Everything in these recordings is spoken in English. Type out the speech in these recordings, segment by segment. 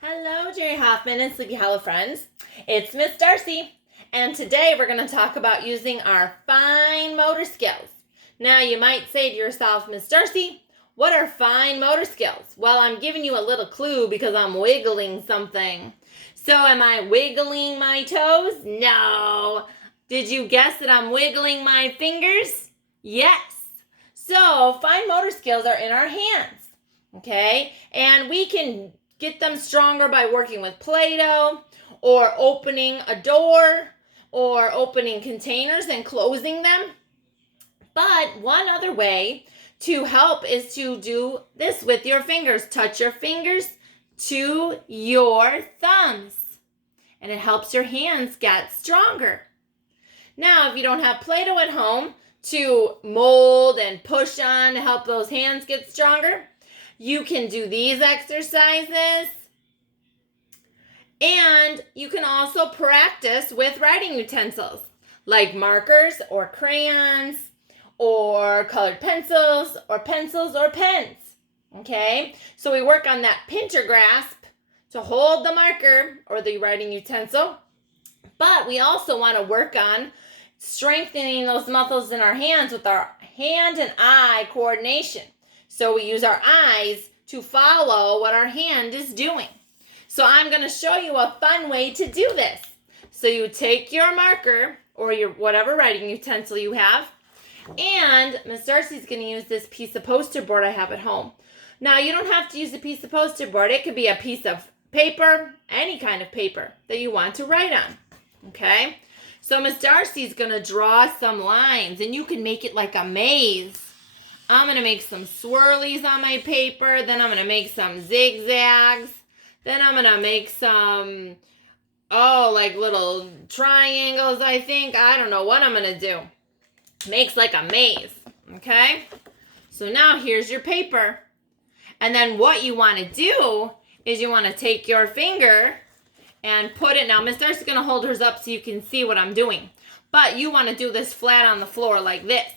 Hello, Jerry Hoffman and Sleepy Hollow friends. It's Miss Darcy, and today we're going to talk about using our fine motor skills. Now, you might say to yourself, Miss Darcy, what are fine motor skills? Well, I'm giving you a little clue because I'm wiggling something. So, am I wiggling my toes? No. Did you guess that I'm wiggling my fingers? Yes. So, fine motor skills are in our hands, okay? And we can get them stronger by working with Play-Doh or opening a door or opening containers and closing them. But one other way to help is to do this with your fingers. Touch your fingers to your thumbs, and it helps your hands get stronger. Now, if you don't have Play-Doh at home to mold and push on to help those hands get stronger, you can do these exercises, and you can also practice with writing utensils like markers or crayons or colored pencils or pens. Okay, so we work on that pincher grasp to hold the marker or the writing utensil, but we also want to work on strengthening those muscles in our hands with our hand and eye coordination. So we use our eyes to follow what our hand is doing. So I'm going to show you a fun way to do this. So you take your marker or your whatever writing utensil you have, and Miss Darcy's going to use this piece of poster board I have at home. Now, you don't have to use a piece of poster board. It could be a piece of paper, any kind of paper that you want to write on. Okay? So Miss Darcy's going to draw some lines, and you can make it like a maze. I'm going to make some swirlies on my paper. Then I'm going to make some zigzags. Then I'm going to make some, like little triangles, I think. I don't know what I'm going to do. Makes like a maze, okay? So now here's your paper. And then what you want to do is you want to take your finger and put it. Now, Miss Darcy's going to hold hers up so you can see what I'm doing. But you want to do this flat on the floor like this.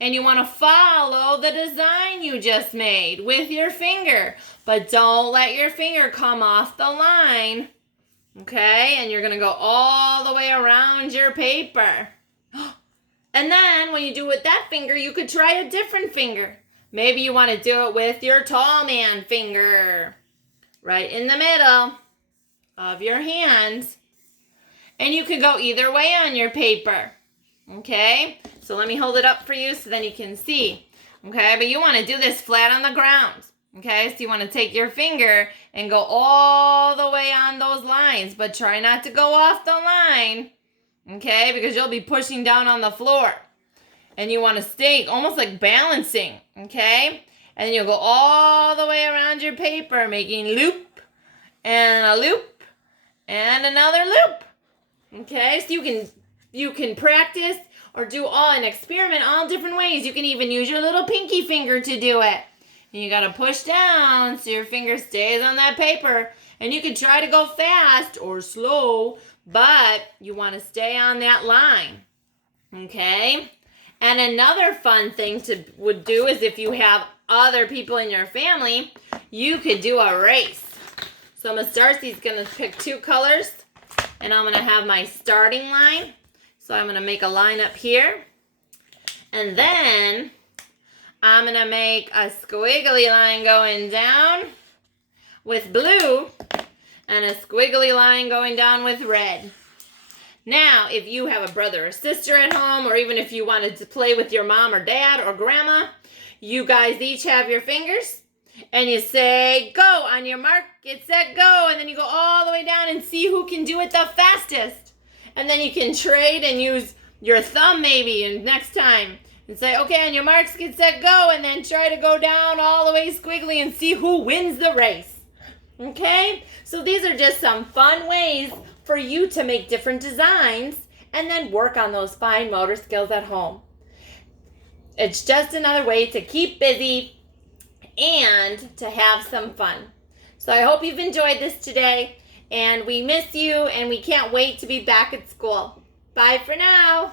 And you want to follow the design you just made with your finger. But don't let your finger come off the line. Okay? And you're going to go all the way around your paper. And then when you do it with that finger, you could try a different finger. Maybe you want to do it with your tall man finger. Right in the middle of your hand. And you could go either way on your paper. Okay? So let me hold it up for you so then you can see. Okay? But you want to do this flat on the ground. Okay? So you want to take your finger and go all the way on those lines. But try not to go off the line. Okay? Because you'll be pushing down on the floor. And you want to stay almost like balancing. Okay? And then you'll go all the way around your paper, making loop and a loop and another loop. Okay? So you can practice or do and experiment all different ways. You can even use your little pinky finger to do it. And you got to push down so your finger stays on that paper. And you can try to go fast or slow, but you want to stay on that line. Okay? And another fun thing would do is if you have other people in your family, you could do a race. So Miss Darcy's going to pick two colors, and I'm going to have my starting line. So I'm going to make a line up here. And then I'm going to make a squiggly line going down with blue and a squiggly line going down with red. Now, if you have a brother or sister at home, or even if you wanted to play with your mom or dad or grandma, you guys each have your fingers. And you say, go, on your mark, get set, go. And then you go all the way down and see who can do it the fastest. And then you can trade and use your thumb maybe and next time. And say, okay, on your marks, get set, go. And then try to go down all the way squiggly and see who wins the race. Okay? So these are just some fun ways for you to make different designs and then work on those fine motor skills at home. It's just another way to keep busy and to have some fun. So I hope you've enjoyed this today, and we miss you, and we can't wait to be back at school. Bye for now.